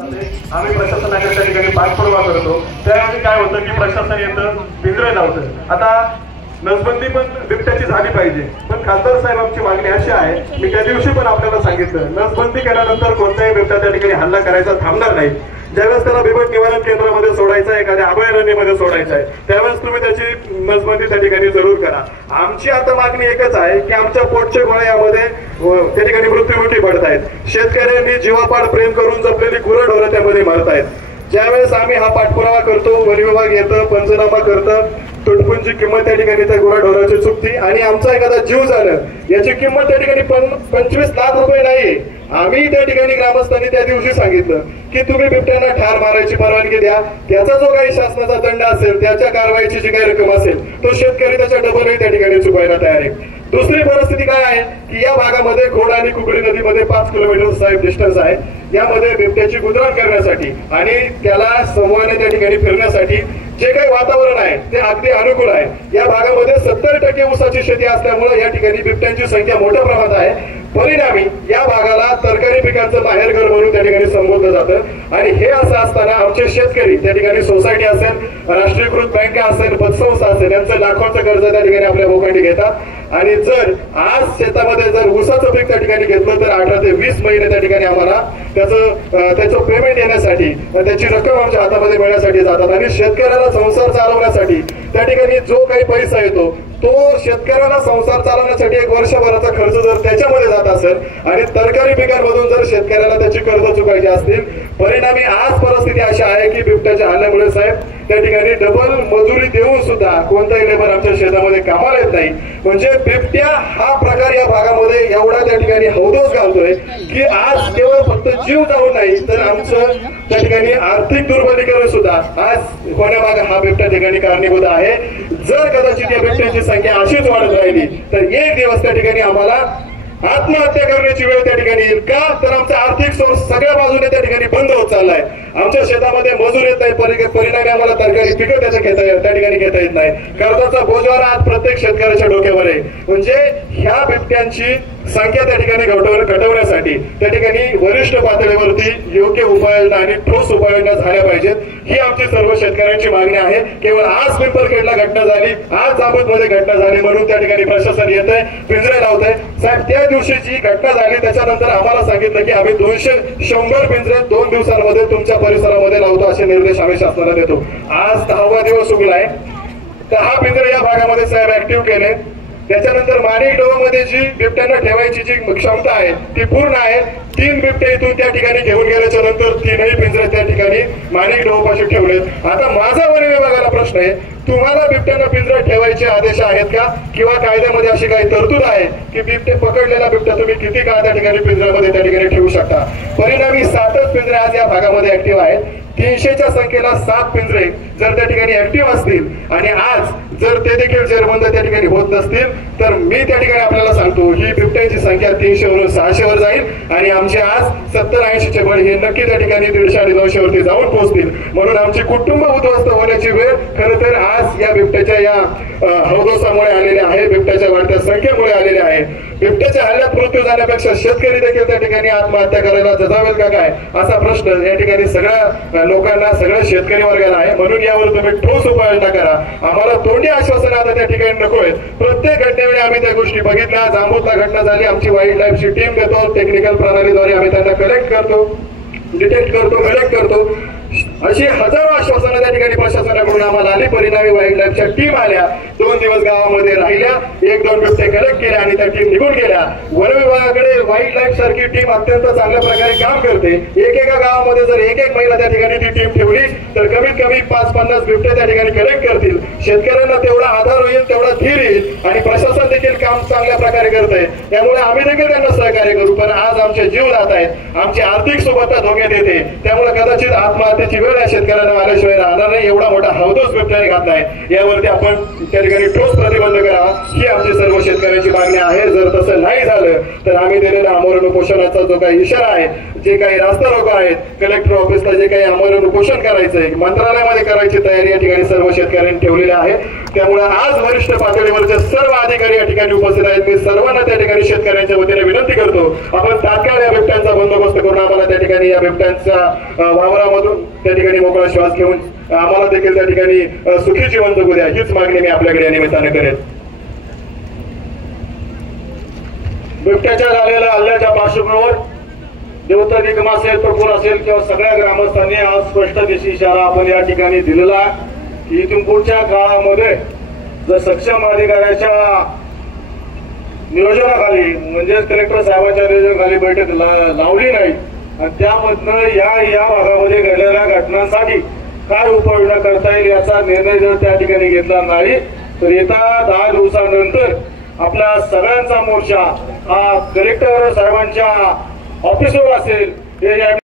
आम्ही प्रशासनाकडे त्या ठिकाणी पाठपुरावा करतो। त्यावेळी काय होतं की प्रशासन येतं, पिंजरे लावतं। आता नसबंदी पण बिबट्याची झाली पाहिजे, पण खासदार साहेब आमची मागणी अशी आहे, मी त्या दिवशी पण आपल्याला सांगितलं, नसबंदी केल्यानंतर कोणताही बिबट्या त्या ठिकाणी हल्ला करायचा थांबणार नाही। ज्यावेळेस त्याला बिबट निवारण केंद्रामध्ये सोडायचं आहे, एखाद्या अभयारण्यामध्ये सोडायचं आहे, त्यावेळेस तुम्ही त्याची नसबंदी त्या ठिकाणी जरूर करा। आमची आता मागणी एकच आहे की आमच्या पोटचे गोळे यामध्ये त्या ठिकाणी मृत्युमुखी पडतायत। शेतकऱ्यांनी जीवापाड प्रेम करून जपलेली गुरंढोरं त्यामध्ये मरतायत। ज्यावेळेस आम्ही हा पाठपुरावा करतो, वन विभाग येतं, पंचनामा करतं, तुटपुंची किंमत त्या ठिकाणी त्या गुराढोराची चुकती आणि आमचा एखादा जीव झालं याची किंमत त्या ठिकाणी 25 लाख रुपये नाही। आम्ही त्या ठिकाणी ग्रामस्थांनी त्या दिवशी सांगितलं की तुम्ही बिबट्यांना ठार मारायची परवानगी द्या, त्याचा जो काही शासनाचा दंड असेल, त्याच्या कारवाईची जी काही रक्कम असेल, तो शेतकरी त्याच्या डबलही त्या ठिकाणी चुकायला तयार आहे। दुसरी परिस्थिती काय आहे की या भागामध्ये घोड आणि कुकडी नदीमध्ये 5 किलोमीटर साहेब डिस्टन्स आहे। यामध्ये बिबट्याची गुजराण करण्यासाठी आणि त्याला समूहाने त्या ठिकाणी फिरण्यासाठी जे काही वातावरण आहे ते अगदी अनुकूल आहे। या भागामध्ये 70% ऊसाची शेती असल्यामुळे या ठिकाणी बिबट्यांची संख्या मोठ्या प्रमाणात आहे। परिणामी या भागाला तरकारी पिकांचं बाहेरघर म्हणून त्या ठिकाणी संबोधलं जातं आणि हे असं असताना आमचे शेतकरी त्या ठिकाणी सोसायटी असेल, राष्ट्रीयकृत बँका असेल, पतसंस्था असेल, यांचं लाखोंचं कर्ज त्या ठिकाणी आपल्या भोकांडी घेतात आणि जर आज शेतामध्ये जर ऊसाचं पीक त्या ठिकाणी घेतलं तर 18 ते 20 महिने त्या ठिकाणी आम्हाला त्याचं पेमेंट येण्यासाठी, त्याची रक्कम आमच्या हातामध्ये मिळण्यासाठी जातात आणि शेतकऱ्याला संसार चालवण्यासाठी त्या ठिकाणी जो काही पैसा येतो तो शेतकऱ्याला संसार चालवण्यासाठी 1 वर्षभराचा खर्च जर त्याच्यामध्ये जात असेल आणि तरकारी पिकांमधून जर शेतकऱ्याला त्याची कर्ज चुकायची असतील, परिणामी आज परिस्थिती अशी आहे की बिबट्याच्या हल्ल्यामुळे साहेब त्या ठिकाणी डबल मजुरी देऊन सुद्धा कोणताही लेबर आमच्या शेतामध्ये कामाला येत नाही। म्हणजे बिबट्या हा प्रकार या भागामध्ये एवढा त्या ठिकाणी हौदोस घालतोय की आज केवळ फक्त जीव जाऊन नाही तर आमचं त्या ठिकाणी आर्थिक दुर्बलीकरण सुद्धा आज होण्यामागे हा बिबट्या ठिकाणी कारणीभूत आहे। जर कदाचित या बिबट्यांची संख्या अशीच वाढत राहिली तर एक दिवस त्या ठिकाणी आम्हाला आत्महत्या करण्याची वेळ त्या ठिकाणी येईल का, तर आमचा आर्थिक सोर्स सगळ्या बाजूने त्या ठिकाणी बंद होत चाललाय। आमच्या शेतामध्ये मजूर येत नाही, परिणामी आम्हाला तरकारी पिकं त्या ठिकाणी घेता येत नाही। कर्जाचा बोजवारा आज प्रत्येक शेतकऱ्याच्या डोक्यावर आहे। म्हणजे ह्या बिबट्यांची संख्या त्या ठिकाणी घटवण्यासाठी त्या ठिकाणी वरिष्ठ पातळीवरती योग्य उपाययोजना आणि ठोस उपाययोजना झाल्या पाहिजेत, ही आमची सर्व शेतकऱ्यांची मागणी आहे। केवळ आज पिंपरखेडला घटना झाली, आज जांबूदमध्ये घटना झाली म्हणून त्या ठिकाणी प्रशासन येत आहे, पिंजरे लावत आहे। साहेब त्या दिवशी जी घटना झाली त्याच्यानंतर आम्हाला सांगितलं की आम्ही 100 पिंजरे 2 दिवसांमध्ये तुमच्या परिसरामध्ये लावतो असे निर्देश आम्ही शासनाला देतो। आज 10वा दिवस उगलाय, 10 पिंजरे या भागामध्ये साहेब ऍक्टिव्ह केले। त्याच्यानंतर माणिक डोहामध्ये जी बिबट्यांना ठेवायची जी क्षमता आहे ती पूर्ण आहे। 3 बिबटे इथून त्या ठिकाणी घेऊन गेल्याच्या नंतर 3ही पिंजरे त्या ठिकाणी माणिक डोहापाशी ठेवलेत। आता माझा वन विभागाला प्रश्न आहे, तुम्हाला बिबट्यांना पिंजऱ्यात ठेवायचे आदेश आहेत का किंवा कायद्यामध्ये अशी काही तरतूद आहे की बिबटे पकडलेला बिबट्या तुम्ही किती काळ त्या ठिकाणी पिंजऱ्यामध्ये त्या ठिकाणी ठेवू शकता? परिणामी 7च पिंजरे आज या भागामध्ये ऍक्टिव्ह आहेत। 300च्या संख्येला 7 पिंजरे जर त्या ठिकाणी ऍक्टिव्ह असतील आणि आज जर ते देखील जेरबंद त्या ठिकाणी होत नसतील तर मी त्या ठिकाणी आपल्याला सांगतो ही बिबट्यांची संख्या 300 वरून 600 वर जाईल आणि आमचे आज 70-80चे बळी हे नक्की त्या ठिकाणी 150 आणि 900 वरती जाऊन पोहोचतील। म्हणून आमचे कुटुंब उद्ध्वस्त होण्याची वेळ खरं तर आज या बिबट्याच्या या हौदोसामुळे आलेली आहे, बिबट्याच्या वाढत्या संख्येमुळे आलेली आहे। बिबट्याच्या हल्ल्यात मृत्यू झाल्यापेक्षा शेतकरी देखील त्या ठिकाणी आत्महत्या करायला जजावेल का काय असा प्रश्न या ठिकाणी सगळ्या लोकांना, सगळ्या शेतकरी वर्गाला आहे। म्हणून यावर तुम्ही ठोस उपाययोजना करा। आम्हाला तोंडी आश्वासन आता त्या ठिकाणी नकोय। प्रत्येक घटनेवेळी आम्ही त्या गोष्टी बघितल्या। जांबूदला घटना झाली, आमची वाईल्ड लाईफची टीम देतो, टेक्निकल प्रणालीद्वारे आम्ही त्यांना कलेक्ट करतो, डिटेक्ट करतो, कलेक्ट करतो। अशी हजारो आश्वासनं त्या ठिकाणी प्रशासनाकडून आम्हाला आली। परिणामी वाईल्ड लाईफच्या टीम आल्या, 2 दिवस गावामध्ये राहिल्या, 1-2 बिबटे कलेक्ट केल्या आणि त्या टीम निघून गेल्या। वन विभागाकडे वाईल्ड लाईफ सारखी टीम अत्यंत चांगल्या प्रकारे काम करते। एकेका गावामध्ये जर एक महिला त्या ठिकाणी ती टीम ठेवली तर कमीत कमी 5-50 बिबटे त्या ठिकाणी कलेक्ट करतील। शेतकऱ्यांना तेवढा आधार होईल, तेवढा धीर येईल आणि प्रशासन देखील काम चांगल्या प्रकारे करतंय। त्यामुळे आम्ही देखील त्यांना सहकार्य करू, पण आज आमचे जीव जात आहेत, आमची आर्थिक सुबत्ता धोक्यात येते। त्यामुळे कदाचित आत्महत्येची वेळ या शेतकऱ्यांना आल्याशिवाय राहणार नाही। एवढा मोठा हौदोस बिबट्याने घातलाय, यावरती आपण त्या ठिकाणी ठोस प्रतिबंध करावा ही आमची सर्व शेतकऱ्यांची मागणी आहे। जर तसं नाही झालं तर आम्ही दिलेला आमरण उपोषणाचा जो काही इशारा आहे, जे काही रास्ता रोको आहेत, कलेक्टर ऑफिसला जे काही आमरण उपोषण करायचंय, मंत्रालयामध्ये करायची तयारी या ठिकाणी सर्व शेतकऱ्यांनी ठेवलेली आहे। त्यामुळे आज वरिष्ठ पातळीवरचे सर्व अधिकारी या ठिकाणी उपस्थित आहेत। मी सर्वांना त्या ठिकाणी शेतकऱ्यांच्या वतीने विनंती करतो, आपण तात्काळ या बिबट्यांचा बंदोबस्त करून आम्हाला त्या ठिकाणी ठिकाणी या बिबट्यांच्या वावरामधून त्या ठिकाणी मोकळा श्वास घेऊन आम्हाला देखील त्या ठिकाणी सुखी जीवन जगू द्या, हीच मागणी मी आपल्याकडे या निमित्ताने करेन. बिबट्याच्या झालेल्या हल्ल्याच्या पार्श्वभूमीवर देवता निगम असेल, प्रपूर असेल किंवा सगळ्या ग्रामस्थांनी आज स्पष्ट दिशी इशारा आपण या ठिकाणी दिलेला की इथून पुढच्या काळामध्ये जर सक्षम अधिकाऱ्याच्या नियोजनाखाली म्हणजेच कलेक्टर साहेबांच्या नियोजनाखाली बैठक लावली नाही आणि त्यामधनं या भागामध्ये घडलेल्या घटनांसाठी काय उपाययोजना करता येईल याचा निर्णय जर त्या ठिकाणी घेतला नाही तर येत्या 10 दिवसानंतर आपल्या सगळ्यांचा मोर्चा हा कलेक्टर साहेबांच्या ऑफिसवर असेल. हे